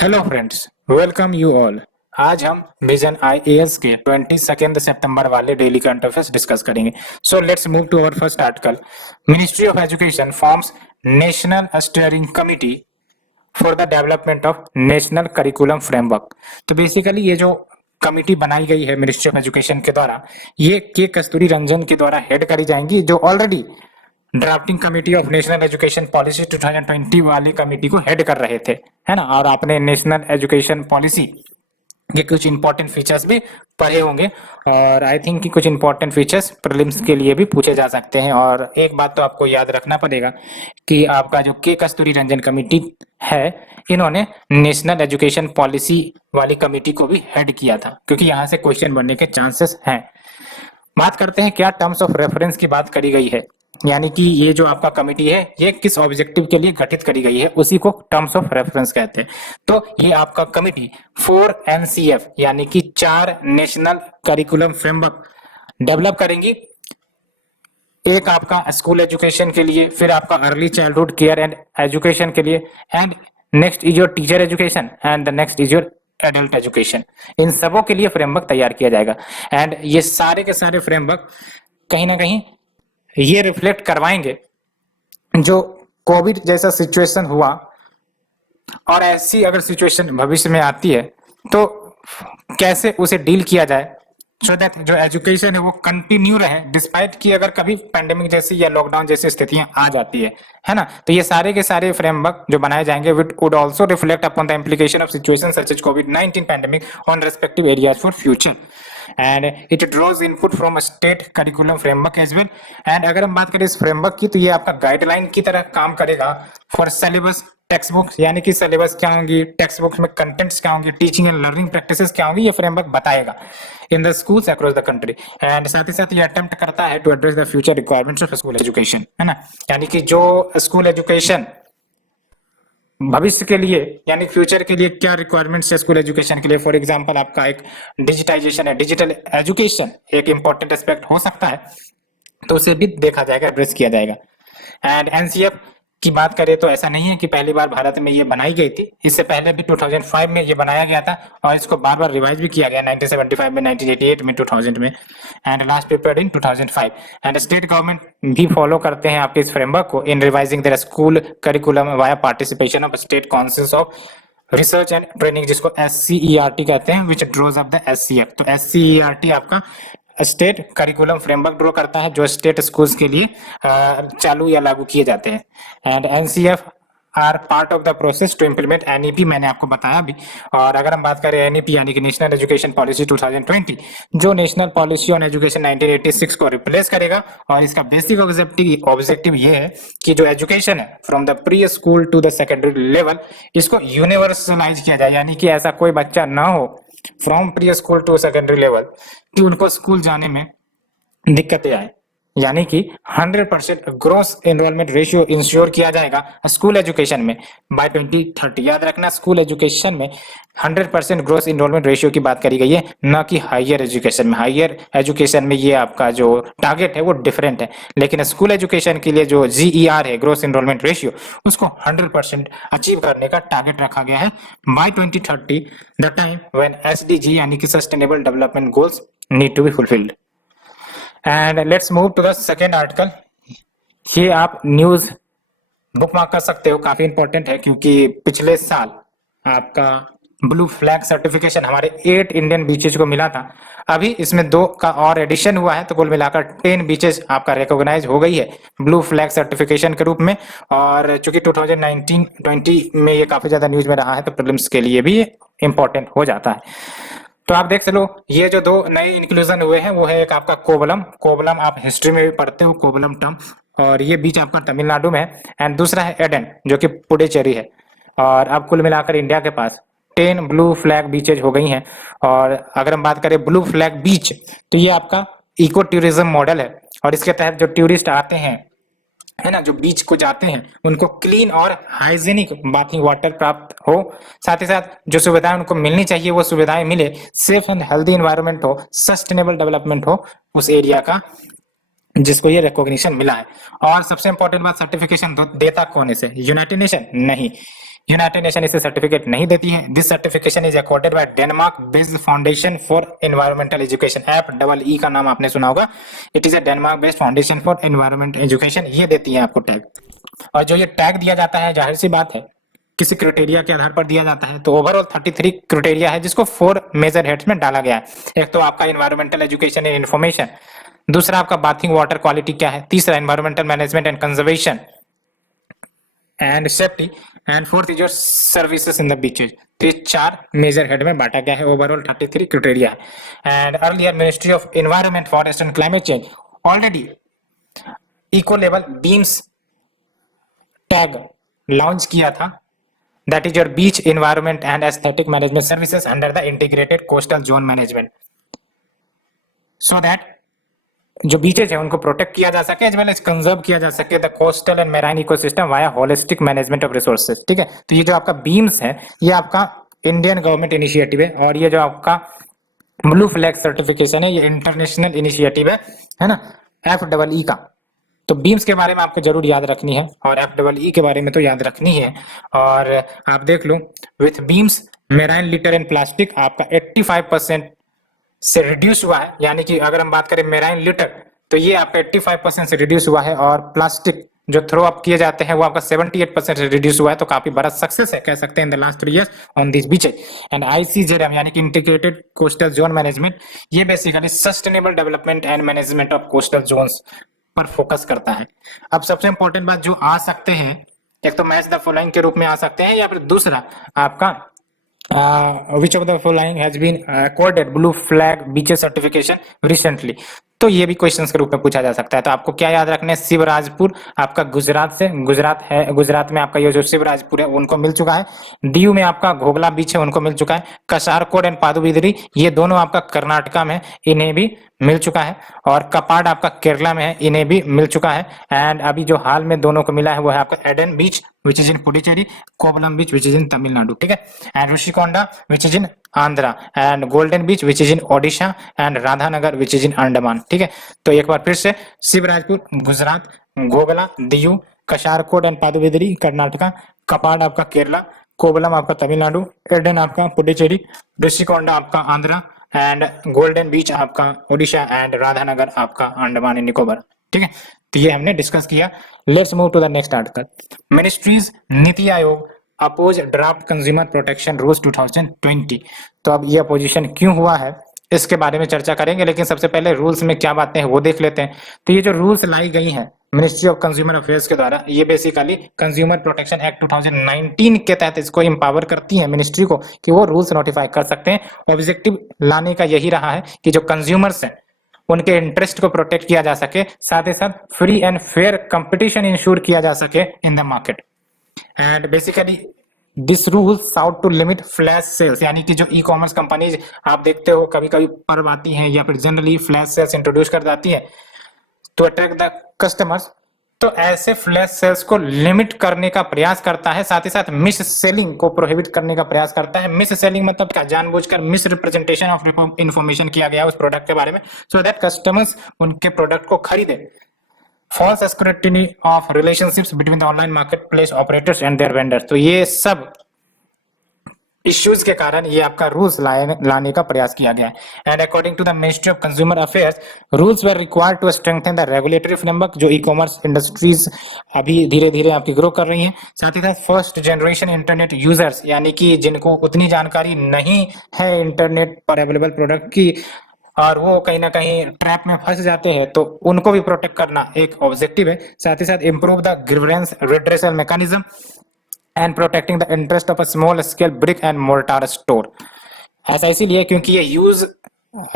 Hello friends, welcome you all. आज हम vision IAS के 22 सितंबर वाले डेली करंट अफेयर्स डिस्कस करेंगे। So let's move to our first article. Ministry of education forms national steering committee for the development of national curriculum framework. तो basically ये जो committee बनाई गई है मिनिस्ट्री ऑफ एजुकेशन के द्वारा, ये के कस्तूरी रंजन के द्वारा हेड करी जाएंगी, जो already drafting committee of national education policy 2020 वाली कमेटी को हेड कर रहे थे, है ना। और आपने नेशनल एजुकेशन पॉलिसी के कुछ इंपॉर्टेंट फीचर्स भी पढ़े होंगे, और आई थिंक कि कुछ इंपॉर्टेंट फीचर्स प्रीलिम्स के लिए भी पूछे जा सकते हैं। और एक बात तो आपको याद रखना पड़ेगा कि आपका जो के कस्तूरी रंजन कमेटी है, इन्होंने नेशनल एजुकेशन पॉलिसी वाली कमेटी को भी हेड किया था, क्योंकि यहाँ से क्वेश्चन बनने के चांसेस हैं। बात करते हैं क्या टर्म्स ऑफ रेफरेंस की बात करी गई है, यानी कि ये जो आपका कमेटी है ये किस ऑब्जेक्टिव के लिए गठित करी गई है, उसी को टर्म्स ऑफ रेफरेंस कहते हैं। तो ये आपका कमेटी 4 एनसीएफ यानी कि 4 नेशनल करिकुलम फ्रेमवर्क डेवलप करेंगी। एक आपका स्कूल एजुकेशन के लिए, फिर आपका early childhood care and education के लिए, and next is your teacher education, and the next is your adult education. इन सबों के लिए फ्रेमवर्क तैयार किया जाएगा। एंड ये सारे के सारे फ्रेमवर्क कहीं ना कहीं ये रिफ्लेक्ट करवाएंगे जो कोविड जैसा सिचुएशन हुआ, और ऐसी अगर सिचुएशन भविष्य में आती है तो कैसे उसे डील किया जाए, सो दैट जो एजुकेशन है वो कंटिन्यू रहे, डिस्पाइट कि अगर कभी पैंडेमिक जैसी या लॉकडाउन जैसी स्थितियां आ जाती है ना। तो ये सारे के सारे फ्रेमवर्क जो बनाए जाएंगे would also reflect upon the implication of situation such as कोविड-19 pandemic on respective areas for future, and it draws input from state curriculum framework as well. And अगर हम बात करें इस फ्रेमवर्क की, तो ये आपका गाइडलाइन की तरह काम करेगा फॉर सिलेबस टेक्स्ट बुक्स, यानी कि सिलेबस क्या होंगी, टेक्स्ट बुक्स में कंटेंट्स क्या होंगे, टीचिंग एंड लर्निंग प्रैक्टिसेस क्या होंगी, ये फ्रेमवर्क बताएगा in the schools across the country. And साथ ही साथ ये अटेम्प्ट करता है to address the future requirements of school education, है ना। यानी कि जो स्कूल एजुकेशन भविष्य के लिए यानी फ्यूचर के लिए क्या रिक्वायरमेंट्स है स्कूल एजुकेशन के लिए। फॉर एग्जांपल आपका एक डिजिटाइजेशन है, डिजिटल एजुकेशन एक इंपॉर्टेंट एस्पेक्ट हो सकता है, तो उसे भी देखा जाएगा, एड्रेस किया जाएगा। एंड एनसीएफ की बात करें तो ऐसा नहीं है कि पहली बार भारत में ये बनाई गई थी, इससे पहले भी 2005 में ये बनाया गया था, और इसको बार बार रिवाइज भी किया गया 1975 में, 1988 में, 2000 में, and last paper in 2005। And state government भी फॉलो करते हैं आपके इस फ्रेमवर्क को in revising their school curriculum via participation of state councils of research and training, जिसको SCERT कहते हैं, which draws of the SCF। तो SCERT आपका स्टेट करिकुलम फ्रेमवर्क ड्रॉ करता है जो स्टेट स्कूल्स के लिए चालू या लागू किए जाते हैं। And NCF are part of the process to implement NEP, मैंने आपको बताया भी। और अगर हम बात करें एनईपी यानी कि नेशनल एजुकेशन पॉलिसी 2020, जो नेशनल पॉलिसी ऑन एजुकेशन 1986 को रिप्लेस करेगा, और इसका बेसिक ऑब्जेक्टिव ये है कि जो एजुकेशन है from the pre school to the secondary level, इसको यूनिवर्सलाइज किया जाए, यानी कि ऐसा कोई बच्चा ना हो from pre school to secondary level कि उनको स्कूल जाने में दिक्कतें आए। यानी कि 100% ग्रोस एनरोलमेंट रेशियो इंश्योर किया जाएगा स्कूल एजुकेशन में बाय 2030। याद रखना, स्कूल एजुकेशन में 100% ग्रोस एनरोलमेंट रेशियो की बात करी गई है, न कि हायर एजुकेशन में। हायर एजुकेशन में ये आपका जो टारगेट है वो डिफरेंट है, लेकिन स्कूल एजुकेशन के लिए जो GER है, ग्रोस एनरोलमेंट रेशियो, उसको 100% अचीव करने का टारगेट रखा गया है by 2030, the time when SDG यानी कि sustainable development goals need to be fulfilled. And let's move to the second article. ये आप न्यूज बुक मार्क कर सकते हो, काफी इंपॉर्टेंट है, क्योंकि पिछले साल आपका ब्लू फ्लैग सर्टिफिकेशन हमारे 8 इंडियन बीचेज को मिला था। अभी इसमें 2 का और एडिशन हुआ है, तो कुल मिलाकर 10 बीचेज आपका रिकॉग्नाइज हो गई है ब्लू फ्लैग सर्टिफिकेशन के रूप में। और चूंकि 2019-20 में ये काफी ज्यादा न्यूज में रहा है, तो प्रीलिम्स के लिए भी इंपॉर्टेंट हो जाता है। तो आप देख चलो, ये जो 2 नए इंक्लूजन हुए हैं वो है एक आपका कोवलम आप हिस्ट्री में भी पढ़ते हो, कोवलम टर्म, और ये बीच आपका तमिलनाडु में है। एंड दूसरा है एडन जो कि पुडुचेरी है। और अब कुल मिलाकर इंडिया के पास 10 ब्लू फ्लैग बीचेज हो गई हैं। और अगर हम बात करें ब्लू फ्लैग बीच, तो ये आपका इको टूरिज्म मॉडल है, और इसके तहत जो टूरिस्ट आते हैं, है ना, जो बीच को जाते हैं, उनको क्लीन और हाइजीनिक बाथिंग वाटर प्राप्त हो, साथ ही साथ जो सुविधाएं उनको मिलनी चाहिए वो सुविधाएं मिले, सेफ एंड हेल्दी एनवायरनमेंट हो, सस्टेनेबल डेवलपमेंट हो उस एरिया का, जिसको ये रिकॉग्निशन मिला है। और सबसे इंपॉर्टेंट बात, सर्टिफिकेशन देता कौन है इसे? यूनाइटेड नेशन नहीं, यूनाइटेड नेशन इसे सर्टिफिकेट नहीं देती है। This certification is accorded by Denmark based foundation for environmental education, FEE का नाम आपने सुना होगा। It is a Denmark based foundation for environment education, ये देती है आपको टैग। और जो ये टैग दिया जाता है, जाहिर सी बात है किसी क्राइटेरिया के आधार पर दिया जाता है। तो ओवरऑल 33 क्राइटेरिया है जिसको 4 मेजर हेड्स में डाला गया है। एक तो आपका एनवायरमेंटल एजुकेशन एंड इन्फॉर्मेशन, दूसरा आपका बाथिंग वाटर क्वालिटी क्या है, तीसरा environmental management and conservation and safety, and fourth is your services in the beaches. तो ये 4 मेजर हेड में बांटा गया है। ओवरऑल 33 क्राइटेरिया है। And earlier ministry of environment forest and climate change already eco लेवल बीम्स टैग लॉन्च किया था, that is your beach environment and aesthetic management services under the integrated coastal zone management, so that जो beaches है उनको protect किया जा सके as well as conserve किया जा सके the coastal and marine ecosystem via holistic management of resources. ठीक है, तो ये जो आपका बीम्स है ये आपका इंडियन गवर्नमेंट इनिशिएटिव है, और ये जो आपका ब्लू फ्लैग सर्टिफिकेशन है ये इंटरनेशनल इनिशिएटिव है ना, FEE का। तो बीम्स के बारे में आपको जरूर याद रखनी है, और FEE के बारे में तो याद रखनी है। और आप देख लो, with beams marine litter and plastic आपका 85% से रिड्यूस हुआ है, यानी कि अगर हम बात करें मेराइन लिटर तो ये आपका 85% से रिड्यूस हुआ है, और प्लास्टिक जो थ्रो अप किए जाते हैं वो आपका 78% से रिड्यूस हुआ है। तो काफी बड़ा सक्सेस है कह सकते हैं in the last 3 years on this beaches. And ICZM यानी कि इंटीग्रेटेड कोस्टल जोन मैनेजमेंट, ये basically sustainable development and management of coastal zones पर फोकस करता है। अब सबसे इंपॉर्टेंट बात जो आ सकते हैं, एक तो मैच द फॉलोइंग के रूप में आ सकते हैं, या फिर दूसरा आपका which of the following has been accorded blue flag beaches certification recently। तो ये भी क्वेश्चंस के रूप में पूछा जा सकता है। तो आपको क्या याद रखना है, शिवराजपुर आपका गुजरात से, गुजरात है, गुजरात में आपका ये जो शिवराजपुर है उनको मिल चुका है। दीव में आपका घोगला बीच है उनको मिल चुका है। कसारकोड एंड पादुबिदरी ये दोनों आपका कर्नाटका में, इन्हें भी मिल चुका है। और कपाड आपका केरला में है, इन्हें भी मिल चुका है। एंड अभी जो हाल में दोनों को मिला है वो है आपका Eden beach which is in Puducherry, Kovalam beach which is in Tamil Nadu. ठीक है, and Rushikonda which is in Andhra, and golden beach which is in Odisha, and Radhanagar which is in Andaman. ठीक है, तो एक बार फिर से शिवराजपुर गुजरात, घोगला दीव, कसारकोड एंड पादुबिदरी कर्नाटका, कपाड आपका केरला, कोवलम आपका तमिलनाडु, एडन आपका पुडुचेरी, ऋषिकोंडा आपका आंध्रा, एंड गोल्डन बीच आपका ओडिशा, एंड राधानगर आपका अंडमान एंड निकोबार। ठीक है, तो ये हमने डिस्कस किया। Let's move to the next article. Ministries NITI Aayog oppose draft consumer protection rules 2020। तो अब ये अपोजिशन क्यों हुआ है इसके बारे में चर्चा करेंगे, लेकिन सबसे पहले रूल्स में क्या बातें हैं वो देख लेते हैं। तो ये जो रूल्स लाई गई हैं मिनिस्ट्री ऑफ कंज्यूमर अफेयर्स के द्वारा, ये बेसिकली कंज्यूमर प्रोटेक्शन एक्ट 2019 के तहत इसको एम्पावर करती है मिनिस्ट्री को कि वो रूल्स नोटिफाई कर सकते हैं। ऑब्जेक्टिव लाने का यही रहा है कि जो कंज्यूमर्स हैं उनके इंटरेस्ट को प्रोटेक्ट किया जा सके, साथ ही साथ free and fair competition ensure किया जा सके in the market. And basically this rule sought to limit flash sales, यानी कि जो ई कॉमर्स कंपनीज आप देखते हो कभी कभी पर्व आती हैं या फिर जनरली फ्लैश सेल्स इंट्रोड्यूस कर जाती है टू अट्रैक्ट द कस्टमर्स, तो ऐसे फ्लैश सेल्स को लिमिट करने का प्रयास करता है, साथ ही साथ मिस सेलिंग को प्रोहिबिट करने का प्रयास करता है। मिस सेलिंग मतलब क्या, जानबूझकर मिस रिप्रेजेंटेशन ऑफ इंफॉर्मेशन किया गया उस प्रोडक्ट के बारे में, सो दैट कस्टमर्स उनके प्रोडक्ट को खरीदे। False scrutiny of relationships between the online marketplace operators and their vendors, तो ये सब इश्यूज के कारण ये आपका रूल्स लाने का प्रयास किया गया है। And according to the ministry of consumer affairs, rules were required to strengthen the regulatory framework, जो ई कॉमर्स इंडस्ट्रीज अभी धीरे धीरे आपकी ग्रो कर रही हैं। साथ ही साथ फर्स्ट जनरेशन इंटरनेट यूजर्स, यानी कि जिनको उतनी जानकारी नहीं है इंटरनेट पर अवेलेबल प्रोडक्ट की और वो कहीं ना कहीं ट्रैप में फंस जाते हैं, तो उनको भी प्रोटेक्ट करना एक ऑब्जेक्टिव है। साथ ही साथ improve the grievance redressal mechanism and protecting the interest of a small scale brick and mortar store. ऐसा इसीलिए क्योंकि ये यूज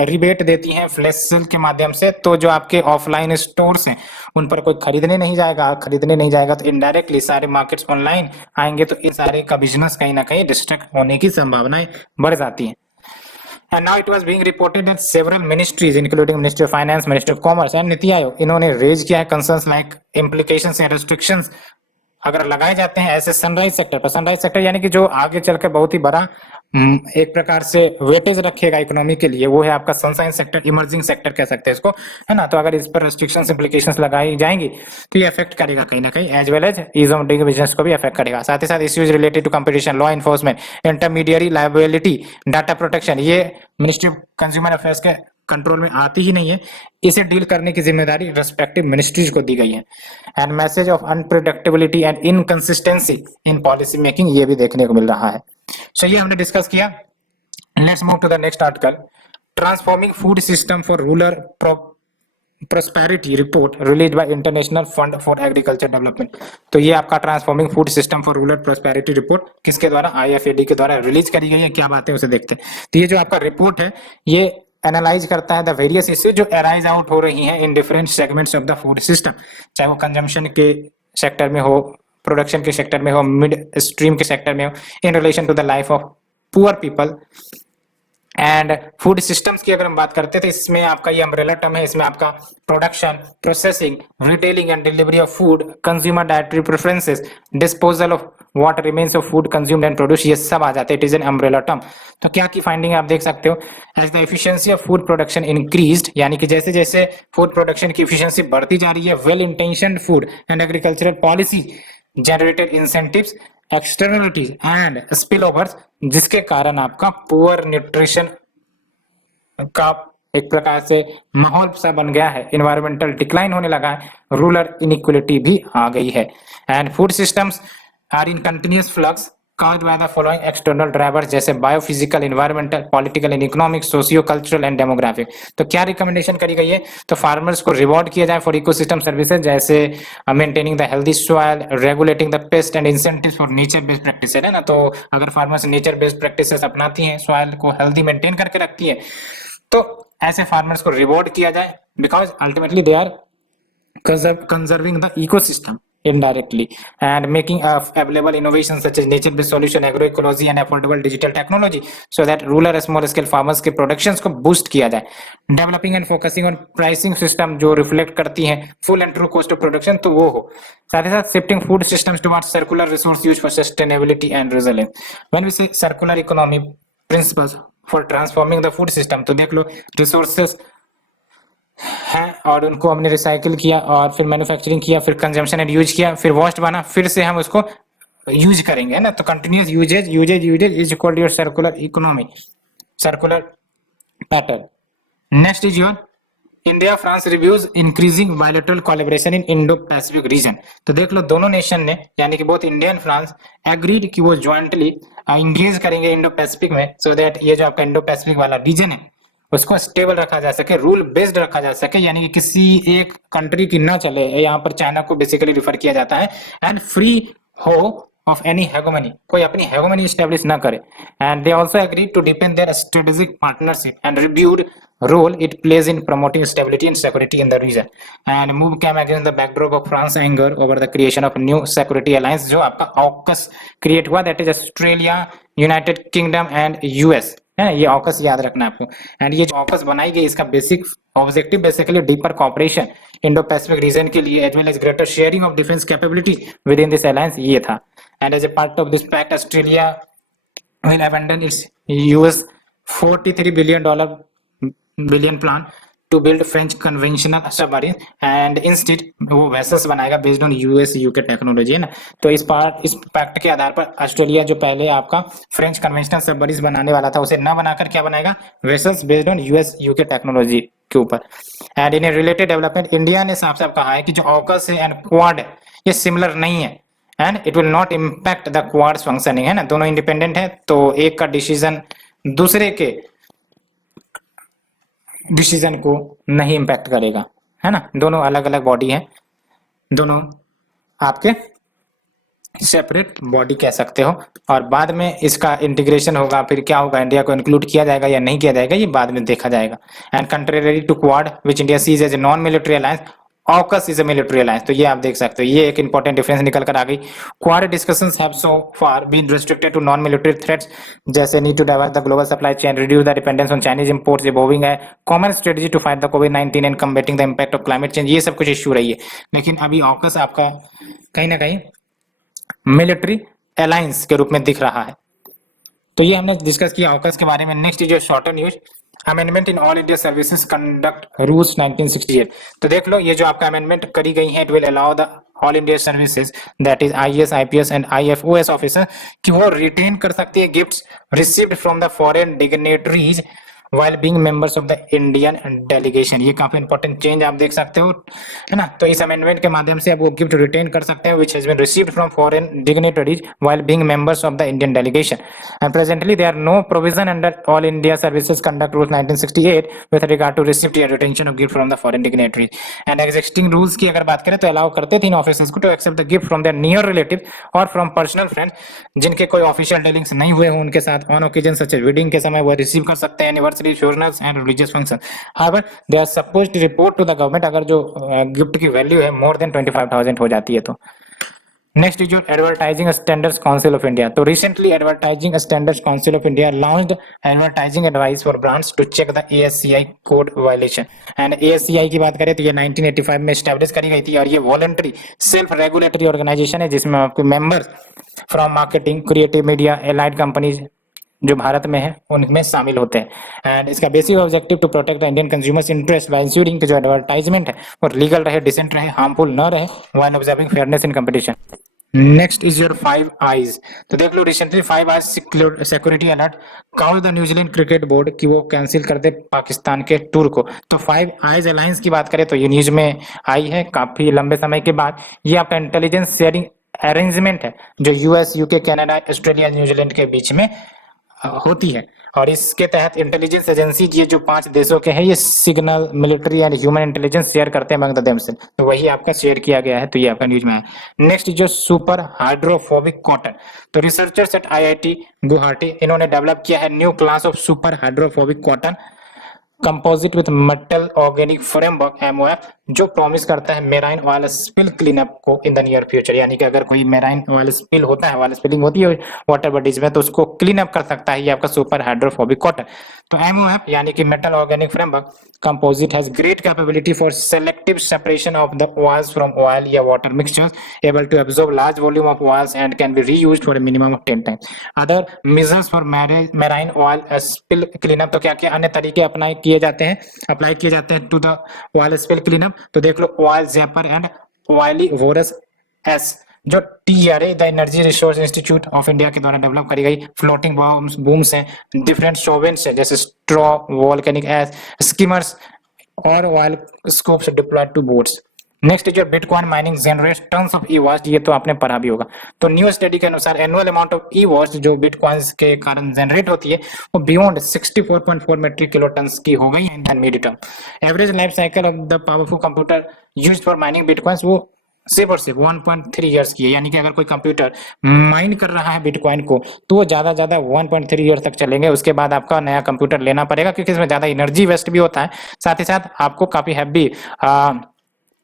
रिबेट देती हैं फ्लैश सेल के माध्यम से, तो जो आपके ऑफलाइन स्टोर्स हैं उन पर कोई खरीदने नहीं जाएगा तो इनडायरेक्टली सारे मार्केट्स ऑनलाइन आएंगे, तो इन सारे का बिजनेस कहीं ना कहीं डिस्ट्रैक्ट होने की संभावनाएं बढ़ जाती हैं। And now it was being reported that several ministries, including Ministry of Finance, Ministry of Commerce and NITI Aayog, इन्होंने रेज किया है concerns like implications and restrictions अगर लगाए जाते हैं ऐसे सनराइज सेक्टर पर। सनराइज सेक्टर यानी कि जो आगे चलकर बहुत ही बड़ा एक प्रकार से वेटेज रखेगा इकोनॉमी के लिए, वो है आपका सनशाइन सेक्टर, इमर्जिंग सेक्टर कह सकते हैं इसको, है ना। तो अगर इस पर रेस्ट्रिक्शंस इम्प्लीकेशंस लगाई जाएंगी तो ये अफेक्ट करेगा कहीं ना कहीं, as well as ease of doing business को भी अफेक्ट करेगा। साथ ही साथ issues related to competition, law enforcement, intermediary liability, data protection, ये मिनिस्ट्री ऑफ कंज्यूमर अफेयर्स के कंट्रोल में आती ही नहीं है। इसे डील करने की जिम्मेदारी रेस्पेक्टिव मिनिस्ट्रीज को दी गई है। And message of unpredictability and inconsistency in policy making, ये भी देखने को मिल रहा है। सो ये हमने डिस्कस किया। Let's move to the next article, transforming food system for rural prosperity report release by international fund for agriculture development. तो ये आपका transforming food system for rural prosperity report किसके द्वारा, IFAD के द्वारा रिलीज करी गई है। क्या बात है उसे देखते हैं। तो ये जो आपका रिपोर्ट है ये एनालाइज करता है द वेरियस इश्यू जो अराइज आउट हो रही हैं in different segments of the food system, चाहे वो कंजम्पशन के सेक्टर में हो, प्रोडक्शन के सेक्टर में हो, मिड स्ट्रीम के सेक्टर में हो, in relation to the life of poor people. And food systems की अगर हम बात करते हैं तो इसमें आपका ये अम्ब्रेला टर्म है, इसमें आपका production, processing, retailing and delivery of food, consumer dietary preferences, disposal of what remains of food consumed and produce, ये सब आ जाते हैं। It is an umbrella term. तो क्या की फाइंडिंग आप देख सकते हो, as the efficiency of food production increased, यानी कि जैसे जैसे फूड प्रोडक्शन की एफिशिएंसी बढ़ती जा रही है, well intentioned food and agricultural policy generated incentives, externalities and spillovers, जिसके कारण आपका पुअर न्यूट्रिशन का एक प्रकार से माहौल सा बन गया है, इन्वायरमेंटल डिक्लाइन होने लगा है, रूरल इनइक्वलिटी भी आ गई है। And food systems are in continuous flux caused by the following external drivers, जैसे biophysical, environmental, political and economic, socio cultural and demographic. तो क्या रिकमेंडेशन करी गई है, तो फार्मर्स को रिवॉर्ड किया जाए फॉर इकोसिस्टम सर्विसेज, जैसे maintaining the healthy soil, regulating the paste and incentives for nature based practice, है ना। तो अगर फार्मर्स नेचर बेस्ड प्रैक्टिसेस अपनाती हैं, सॉइल को हेल्दी मेंटेन करके रखती है, तो ऐसे फार्मर्स को रिवॉर्ड किया जाए, because ultimately they are conserving the ecosystem indirectly and making available innovations such as nature based solution, agroecology and affordable digital technology so that rural small scale farmers के productions को boost किया जाए। developing and focusing on pricing system जो reflect करती हैं full and true cost of production, तो वो हो। साथ ही साथ shifting food systems towards circular resource use for sustainability and resilience। when we say circular economy principles for transforming the food system, तो देख लो resources है और उनको हमने रिसाइकिल किया और फिर मैन्युफैक्चरिंग किया, फिर कंजम्पशन एंड यूज किया, फिर वॉस्ट बना, फिर से हम उसको यूज करेंगे, है ना। तो continuous usage usage usage is equal to your circular economy, circular pattern. Next is your India France reviews increasing bilateral collaboration in Indo Pacific region. तो देख लो दोनों नेशन ने, यानी कि both India and France agreed कि वो jointly engage करेंगे इंडो पैसिफिक में, सो दैट ये जो आपका इंडो पैसिफिक वाला रीजन है उसको स्टेबल रखा जा सके, रूल बेस्ड रखा जा सके, यानी कि किसी एक कंट्री की ना चले। यहाँ पर चाइना को बेसिकली रिफर किया जाता है। एंड फ्री हो ऑफ एनी हेगोमनी, कोई अपनी हेगोमनी स्टैब्लिश ना करे। And they also agree to depend their strategic partnership and reviewed role it plays in promoting stability and security in the region, and move came against the backdrop of France anger over the creation of new security alliance जो आपका AUKUS create हुआ, that is Australia, United kingdom and US, है ये AUKUS याद रखना आपको। And ये जो AUKUS बनाई गई इसका basic objective basically deeper cooperation Indo Pacific region के लिए, as well as greater sharing of defence capability within this alliance, ये था। And as a part of this pact Australia will abandon its US $43 billion plan to build French conventional submarine and instead वो vessels बनाएगा based on US UK technology, है ना। तो इस pact के आधार पर ऑस्ट्रेलिया जो पहले आपका फ्रेंच कन्वेंशनल सबमरीन बनाने वाला था, उसे ना बनाकर क्या बनाएगा, vessels based on US UK technology के ऊपर। And in related development India ने साफ साफ कहा है कि जो ऑकस है एंड क्वाड है ये सिमिलर नहीं है, and it will not impact the quad functioning, है ना। दोनों इंडिपेंडेंट है, तो एक का डिसीजन दूसरे के डिसीजन को नहीं इंपैक्ट करेगा, है ना। दोनों अलग अलग बॉडी हैं, दोनों आपके सेपरेट बॉडी कह सकते हो, और बाद में इसका इंटीग्रेशन होगा, फिर क्या होगा, इंडिया को इंक्लूड किया जाएगा या नहीं किया जाएगा, ये बाद में देखा जाएगा। And contrary to quad which India sees as a non military alliance, AUKUS is a military alliance. तो ये आप देख सकते हो, ये एक इंपॉर्टेंट डिफरेंस निकल कर आ गई। Quad discussions have so far been restricted to non military threats, जैसे need to divert the global supply chain, reduce the dependence on Chinese imports, evolving है common strategy to fight the कोविड-19 and combating the impact of climate change, ये सब कुछ issue रही है। लेकिन अभी AUKUS आपका कहीं ना कहीं मिलिट्री अलायंस के रूप में दिख रहा है। तो ये हमने डिस्कस किया ऑकस के बारे में। नेक्स्ट जो shorter news, amendment in all India services conduct rules 1968। तो देख लो ये जो आपका अमेंडमेंट करी गई है, it will allow the all India services that is IAS IPS and IFOS officer कि वो रिटेन कर सकती है gifts received from the foreign dignitaries while being members of the Indian delegation। ये काफी इंपॉर्टेंट चेंज आप देख सकते हो, है ना। तो इस अमेंडमेंट के माध्यम से अब वो गिफ्ट रिटेन कर सकते हैं which has been received from foreign dignitaries while being members of the Indian delegation, and presently there are no provision under All India Services Conduct Rules 1968 with regard to receipt or retention of gift from the foreign dignitary। and existing rules की अगर बात करें तो allow करते थे इन officers को to accept the gift from their near relative or from personal friends जिनके कोई ऑफिशियल डीलिंग्स नहीं हुए हो उनके साथ, on occasion such as wedding के समय वो रिसीव कर सकते हैं, anniversary, funerals and religious function। However, they are supposed to report to the government अगर जो गिफ्ट की वैल्यू है more than 25,000 हो जाती है तो। Next is your advertising standards council of India. तो recently advertising standards council of India launched advertising advice for brands to check the ASCI code violation. And ASCI की बात करें तो ये 1985 में स्टैब्लिश करी गई थी और ये वॉलंटरी सेल्फ रेगुलेटरी ऑर्गेनाइजेशन है जिसमें आपके members from marketing, creative media, allied companies जो भारत में है उनमें शामिल होते हैं। एंड इसका basic objective to protect the Indian consumers interest by ensuring कि जो एडवर्टाइजमेंट है वो लीगल रहे, डिसेंट रहे, हार्मफुल न रहे, while observing fairness in competition. Next is your 5 eyes. तो देख लो recently 5 eyes security alert call the New Zealand cricket board कि वो कैंसिल कर दे पाकिस्तान के टूर को। तो 5 आईज अलायंस की बात करें तो ये न्यूज में आई है काफी लंबे समय के बाद। ये आपका इंटेलिजेंस शेयरिंग अरेंजमेंट है जो US, UK, Canada, Australia, New Zealand के बीच में होती है और इसके तहत इंटेलिजेंस एजेंसी ये जो 5 देशों के हैं ये signal, military and human intelligence share करते हैं अमंग द देमसेल्फ। तो वही आपका शेयर किया गया है, तो ये आपका न्यूज में है। नेक्स्ट जो सुपर हाइड्रोफोबिक कॉटन। तो रिसर्चर्स एट आईआईटी गुवाहाटी इन्होंने डेवलप किया है new class of super hydrophobic cotton composite with metal organic framework MOF जो प्रॉमिस करता है मेराइन ऑयल स्पिल क्लीनअप को इन द नियर फ्यूचर। यानी कि अगर कोई मेराइन ऑयल स्पिल होता है, ऑयल स्पिलिंग होती है वाटर बॉडीज में, तो उसको क्लीन अप कर सकता है ये आपका सुपर हाइड्रोफोबिक कॉटन। तो एमओएफ यानी कि metal organic framework composite has great capability for selective separation of the oils from oil या water mixtures able to absorb large volume of oils and can be reused for a minimum of 10 times. Other measures for marine oil spill cleanup. तो क्या क्या अन्य तरीके apply किए जाते हैं to the oil spill cleanup. तो देख लो oil zapper and oilivorous S जो TRA the energy resource institute of India के द्वारा डेवलप करी गई फ्लोटिंग बूम्स हैं, डिफरेंट शोवेंट्स हैं जैसे स्ट्रॉ, वोल्केनिक एस, स्कीमर्स और oil scoops deployed to boats. Next जो bitcoin mining generates tons of e waste, ये तो आपने पढ़ा भी होगा। तो न्यू स्टडी के अनुसार एनुअल अमाउंट ऑफ ई वॉस्ट जो बिटकॉइंस के कारण जनरेट होती है वो बियॉन्ड 64.4 मेट्रिक किलो टन्स की हो गई in medium term. Average life cycle of the powerful computer used for mining bitcoins वो सिर्फ और सिर्फ 1.3 ईयर्स की है। यानी कि अगर कोई कंप्यूटर माइन कर रहा है बिटकॉइन को तो वो ज्यादा 1.3 ईयर तक चलेंगे, उसके बाद आपका नया कंप्यूटर लेना पड़ेगा क्योंकि इसमें ज्यादा एनर्जी वेस्ट भी होता है, साथ ही साथ आपको काफी हैवी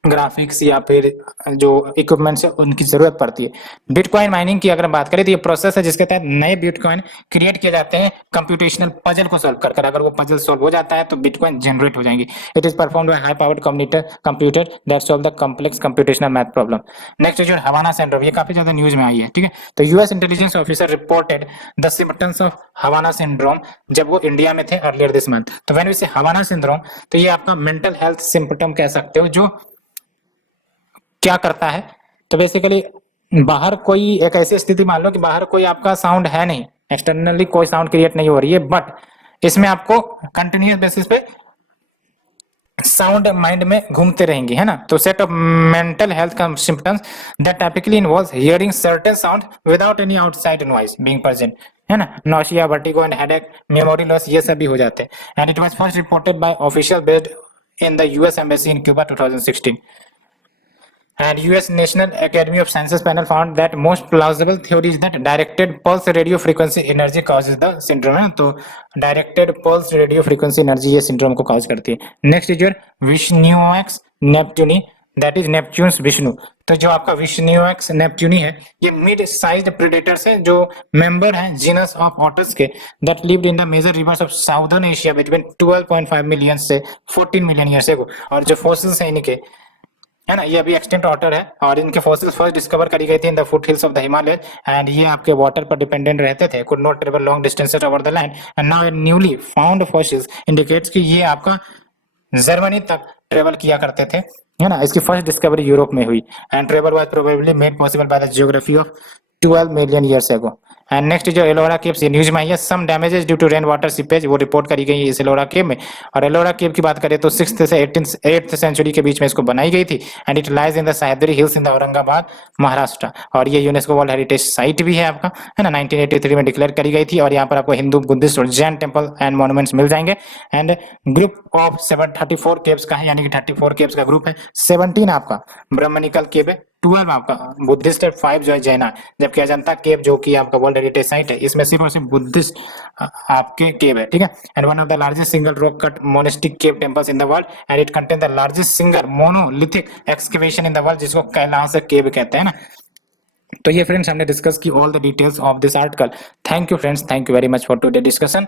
ग्राफिक्स या फिर जो इक्विपमेंट्स है उनकी जरूरत पड़ती है। बिटकॉइन माइनिंग की अगर बात करें तो ये प्रोसेस है जिसके तहत नए बिटकॉइन क्रिएट किए जाते हैं कंप्यूटेशनल पजल को सॉल्व कर। अगर वो पजल सॉल्व हो जाता है तो बिटकॉइन जनरेट हो जाएंगे। It is performed by high powered computer that solve the complex computational math problem. Next जो हवाना सिंड्रोम, ये काफी ज्यादा न्यूज में आई है, ठीक है। तो US intelligence officer reported the symptoms of Havana syndrome जब वो इंडिया में थे अर्लियर दिस मंथ। तो when we say Havana syndrome तो ये आपका मेंटल हेल्थ सिम्पटम कह सकते हो जो क्या करता है। तो बेसिकली बाहर कोई एक ऐसी स्थिति मान लो कि बाहर कोई आपका साउंड है नहीं, एक्सटर्नली कोई साउंड क्रिएट नहीं हो रही है, बट इसमें आपको कंटिन्यूअस बेसिस पे साउंड माइंड में घूमते रहेंगे, है ना। तो set of mental health symptoms that typically involves hearing certain sound without any outside noise being present, है ना। Nausea, vertigo and headache, memory loss, ये सब भी हो जाते हैं। And it was first reported by official based in the US embassy in Cuba 2016। And US National Academy of Sciences panel found that most plausible theory is that directed pulse radio frequency energy causes the syndrome, है। तो directed pulse radio frequency energy ये syndrome को cause करती है। Next is your VisionIAS Neptuni, that is Neptune's Vishnu. तो जो आपका VisionIAS Neptuni है ये मिड साइज्ड प्रेडेटर्स है जो मेंबर हैं जीनस ऑफ ऑटर्स के that lived in the major rivers of southern Asia between 12.5 million से 14 मिलियन ईयर्स एगो। और जो फोसिल्स हैं इनके है ना, ये अभी एक्सटिंक्ट वाटर है और इनके फॉसिल्स फर्स्ट डिस्कवर करी गई थी in the foot hills of the Himalaya and ये आपके वाटर पर डिपेंडेंट रहते थे, could not travel long distances over the land and now newly found fossils indicates कि ये आपका जर्मनी तक ट्रेवल किया करते थे, है ना। इसकी फर्स्ट डिस्कवरी यूरोप में हुई and travel was probably made possible by the geography of 12 million years ago. And next जो एलोरा केव्स, ये न्यूज में आई है, some damages due to rain water seepage, वो रिपोर्ट करी गई है इस एलोरा केव में। और एलोरा केव की बात करें तो 6th से 8th सेंचुरी के बीच में इसको बनाई गई थी and it lies in the Sahyadri hills in the Aurangabad Maharashtra. और ये यूनेस्को वर्ल्ड हेरिटेज साइट भी है आपका, है ना, 1983 में डिक्लेयर करी गई थी। और यहाँ पर आपको हिंदू, बुद्धिस्ट और जैन टेम्पल एंड मॉन्यूमेंट्स मिल जाएंगे। एंड ग्रुप ऑफ 34 केव्स का है, यानी कि 34 केव्स का ग्रुप है। 17 आपका ब्रह्मनिकल केव है, 12 आपका बुद्धिस्ट है, 5 जो है जैना, जबकि अजंता केव जो कि आपका वर्ल्ड हेरिटेज साइट है इसमें सिर्फ और सिर्फ बुद्धिस्ट आपके केव है, ठीक है। And one of the largest single rock cut monastic cave temples in the world and it contain the largest single monolithic excavation in the world, जिसको कैलाश केव कहते हैं ना। तो ये फ्रेंड्स हमने डिस्कस की all the details of this article. Thank you friends, thank you very much for today discussion.